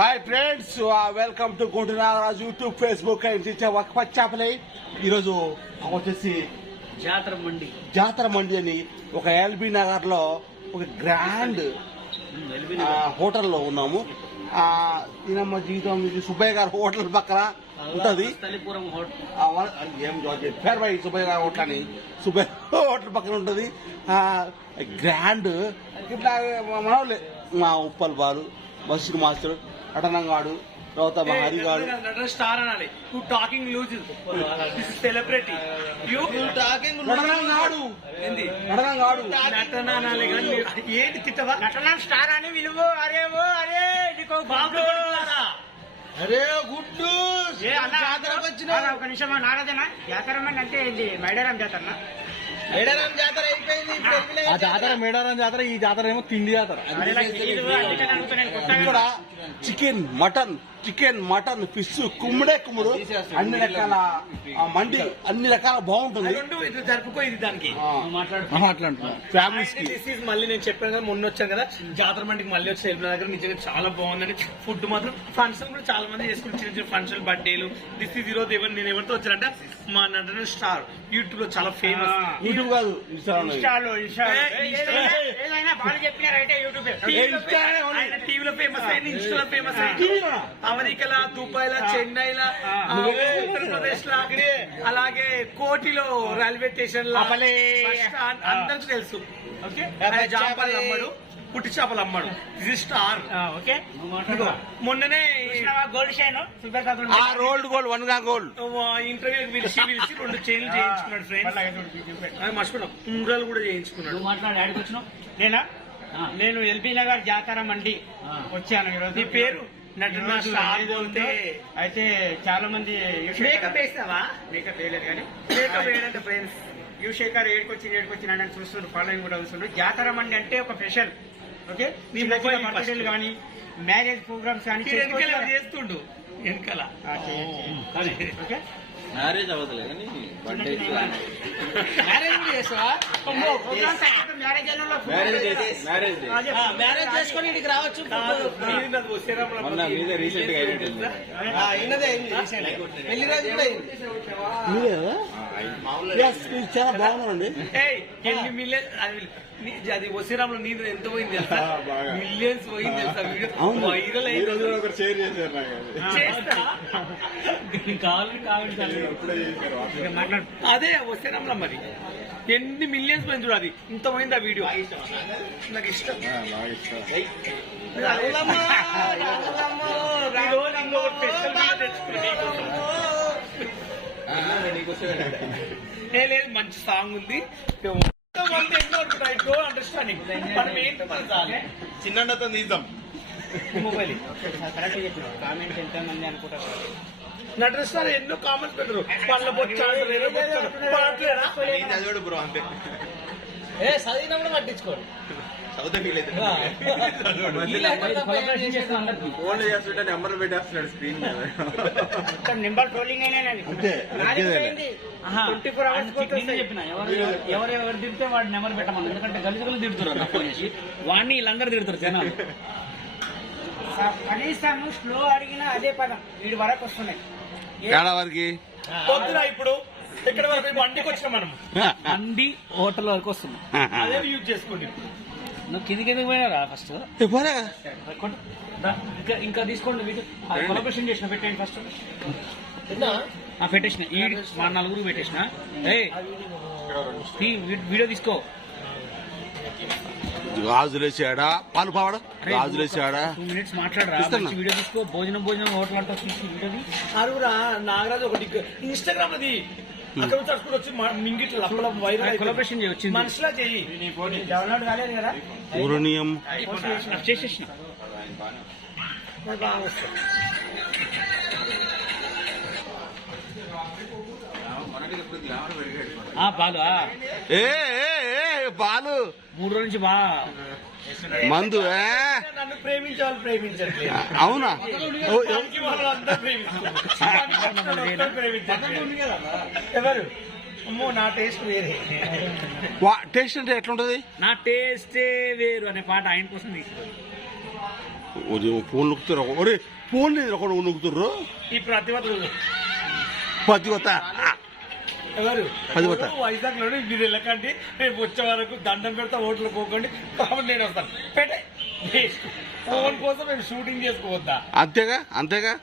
Hi friends welcome to Nagaraju YouTube Facebook ఒక చేపలే ఈరోజు వచ్చేసి జాతర మండి. జాతర మండి అని ఒక ఎల్బీ నగర్లో ఒక గ్రాండ్ హోటల్లో ఉన్నాము. ఆ ఈయనమ్మ జీవితం ఇది సుబ్బయ్య గారు హోటల్ పక్కన ఉంటది. ఏం చెప్పారు బై సుబ్బయ్య గారు హోటల్ అని సుబ్బయ్య హోటల్ పక్కన ఉంటది. గ్రాండ్ ఇట్లా మనోళ్ళే మా ఉప్పల్ బాలు బస్సు మాస్టర్ అటనంగాడు తర్వాత మా హరిగాడు స్టార్ అనాలి. You talking loose celebrity you talking నటనంగాడు ఏంది? నటనంగాడు నటన అనాలి కానీ ఏంటి తిట్టవా? నటన స్టార్ అని విలువ. అరే ఓ అరే నీకు బాబు అరే గుడ్డు. ఏ అన్న జాతరకు వచ్చిన ఒక నిమిషం నారదేనా? జాతర మండి అంటే ఏంటి మైడారం జాతర మేడారం జాతర అయిపోయింది ఆ జాతర మేడారం జాతర ఈ జాతర ఏమో తిండి జాతర. ఇక్కడ chicken mutton chicken mutton fish కుమ్ముడే కుమ్ముడు. అన్ని రకాల మండి అన్ని రకాల బాగుంటుంది. జరుపుకో ఇది దానికి. ఫ్యామిలీస్ మళ్ళీ నేను చెప్పాను కదా మొన్న వచ్చాను కదా జాతర మండికి మళ్ళీ వచ్చి ఎల్బీ దగ్గర. నిజంగా చాలా బాగుందని ఫుడ్ మాత్రం ఫంక్షన్ కూడా చాలా మంది చేసుకుంటారు. చిన్న చిన్న ఫంక్షన్ బర్త్డేలు దిస్ ఈజ్ ఈరోజు ఎవరు నేను ఎవరితో వచ్చానంటే మా నటన స్టార్. యూట్యూబ్లో చాలా ఫేమస్ యూట్యూబ్ కాదు ఇన్స్టాగ్రామ్ ఇన్స్టాలో ఇన్స్టాలో ఏదైనా బాగా చెప్పిన రైటే యూట్యూబ్ టీవీలో ఫేమస్ అయింది ఇన్స్టాలో ఫేమస్ అయింది అమెరికాలో దుబాయ్ లా చెన్నై లా ఉత్తరప్రదేశ్ లా? అలాగే కోటిలో రైల్వే స్టేషన్ లా అందరికి తెలుసు. ఓకే? అమ్మడు పుట్టి చేపలు అమ్మడు. ఇది స్టార్ ఓకే? మొన్ననే గోల్డ్ షైన్ ఆ రోల్డ్ గోల్డ్ వన్గా గోల్డ్ ఇంటర్వ్యూ పిలిచి పిలిచి రెండు చైన్లు చేయించుకున్నాడు ఫ్రెండ్స్ మర్చిపోయినా. కూడా చేయించుకున్నాడు. మాట్లాడి నేనా? నేను ఎల్బీ నగర్ జాతర మండి వచ్చాను ఈరోజు. నీ పేరు? నటన స్టార్ అయితే చాలా మంది మేకప్ వేస్తావా మేకప్ వేయలేదు కానీ. మేకప్ వేయడంటే ఫ్రెండ్స్ యువశేఖర్ ఏడుకొచ్చి ఏడుకొచ్చి అని చూస్తుండ్రు ఫాలోయింగ్ కూడా చూస్తుండ్రు జాతర మండి అంటే ఒక స్పెషల్ ఓకే చిన్న బర్త్డేలు కానీ మ్యారేజ్ ప్రోగ్రామ్స్ కానీ చేస్తుండు. వెనకాల. ఓకే? మ్యారేజ్ అవ్వదులే కానీ బర్త్డే మ్యారేజ్. కూడా చేస్తావా? ప్రోగ్రామ్స్ అయితే మ్యారేజ్ అల్లో marriage day marriage day. Marriage చేసుకొని ఇక్కడికి రావచ్చు మొన్న మీద రీసెంట్గా అయింది అయినదే పెళ్ళి రోజు కూడా అయింది. చాలా బాగున్నారండి. ఎన్ని మిలియన్ అది నీ- అది వసీరాంలో నీరు ఎంత పోయింది తెలుసా? మిలియన్స్ పోయింది తెలుసా వీడియో. వైరల్ అయింది ఒకరు షేర్ చేశారు నాకు అది. చేస్తా. కావాలని కావాలి అదే వసీరాంలో మరి. ఎన్ని మిలియన్స్ పోయింది చూడు అది. ఇంత పోయింది ఆ వీడియో నాకు ఇష్టం. ఏ లేదు మంచి సాంగ్ ఉంది. ఎంతమంది. మనం ఏంటో చాలు. చిన్నతో తీద్దాం మొబైల్. కరెక్ట్ చెప్పినావు. కామెంట్స్ ఎంత మంది అనుకుంటారు? నటిస్తారు ఎన్నో కామెంట్స్ పెట్టరు. పళ్ళ బొచ్చాడు చదివాడు బ్రో అంతే. ఏ చదివినప్పుడు పట్టించుకోడు చదివితే ఫీల్ అయితే ఫోన్ చేస్తుంటే నెంబర్ పెట్టేస్తున్నాడు స్క్రీన్ మీద. నెంబర్ ట్రోలింగ్ అయినా అంతే ట్వంటీ ఫోర్ అవర్స్ నేను చెప్పిన ఎవరు ఎవరు ఎవరు తిడితే వాడు నెంబర్ పెట్టమని ఎందుకంటే గలితులు తిడుతున్నారు ఫోన్ చేసి. వాడిని వీళ్ళందరూ తిడుతారు జనాలు. కనీసం స్లో అడిగినా అదే పదం. వీడి వరకు వస్తున్నాయి. ఏడా వారికి? పొద్దున ఇప్పుడు ఇక్కడ వరకు? వండికి వచ్చిన మనం అండి హోటల్ వరకు వస్తున్నాం అదే యూజ్ చేసుకోండి. నువ్వు కింది కిందకి పోయినారా ఫస్ట్ ఇంకా ఇంకా తీసుకోండి వీడియో కొలబరేషన్ చేసిన పెట్టండి ఫస్ట్ పెట్టేసిన. ఈ మా నలుగురు పెట్టేసిన. వీడియో తీసుకో. గాజులేసాడా పాలు పావడా? గాజులేసాడా టూ మినిట్స్ మాట్లాడరా ఇస్తున్నా. మంచి వీడియో తీసుకో. భోజనం హోటల్ అంటూ నాగరాజు ఒకటి ఇన్స్టాగ్రామ్ అది. అక్కడ వచ్చి మింగిట్ల వైరల్ కొలబరేషన్ మనుషులా డౌన్లోడ్ కాలేదు కదా? పూర్ణీయం. చేసేసిన. ఏ, ఏ, పాలు. మూడు రోజుల నుంచి బాగా మందు ఏ? నన్ను ప్రేమించే వాళ్ళు ప్రేమించట్లేదు. అవునా. ఎవరు? అమ్మో నా టేస్ట్ వేరే. వా- టేస్ట్ అంటే ఎట్లుంటది? నా టేస్టే వేరు అనే పాట ఆయన కోసం ఉదయం ఫోన్ నొక్కుతారు ఒరే ఫోన్ లేదు ఒకడు నొక్కుతుర్రు? ఈ ప్రతిభతులు పతివత ఎవరు. వైజాగ్లోని మీరు వెళ్ళకండి. రేపు వచ్చే వరకు దండం పెడతా ఓట్లు పోకండి. కాబట్టి నేను వస్తాను. పెట్టే. ఫోన్ కోసం మేము షూటింగ్ చేసుకోవద్దా? అంతేగా? అంతేగా?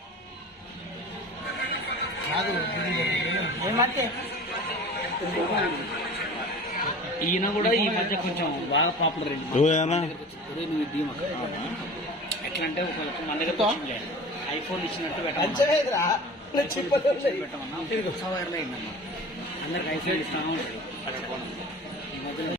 ఈయన కూడా ఈ మధ్య కొంచెం బాగా పాపులర్ అయింది. ఎట్లా అంటే ఒక మన దగ్గర. ఐఫోన్ ఇచ్చినట్టు అయిందమ్మా. అందరికి ఐఫోన్ ఇస్తాను. ఉంటాడు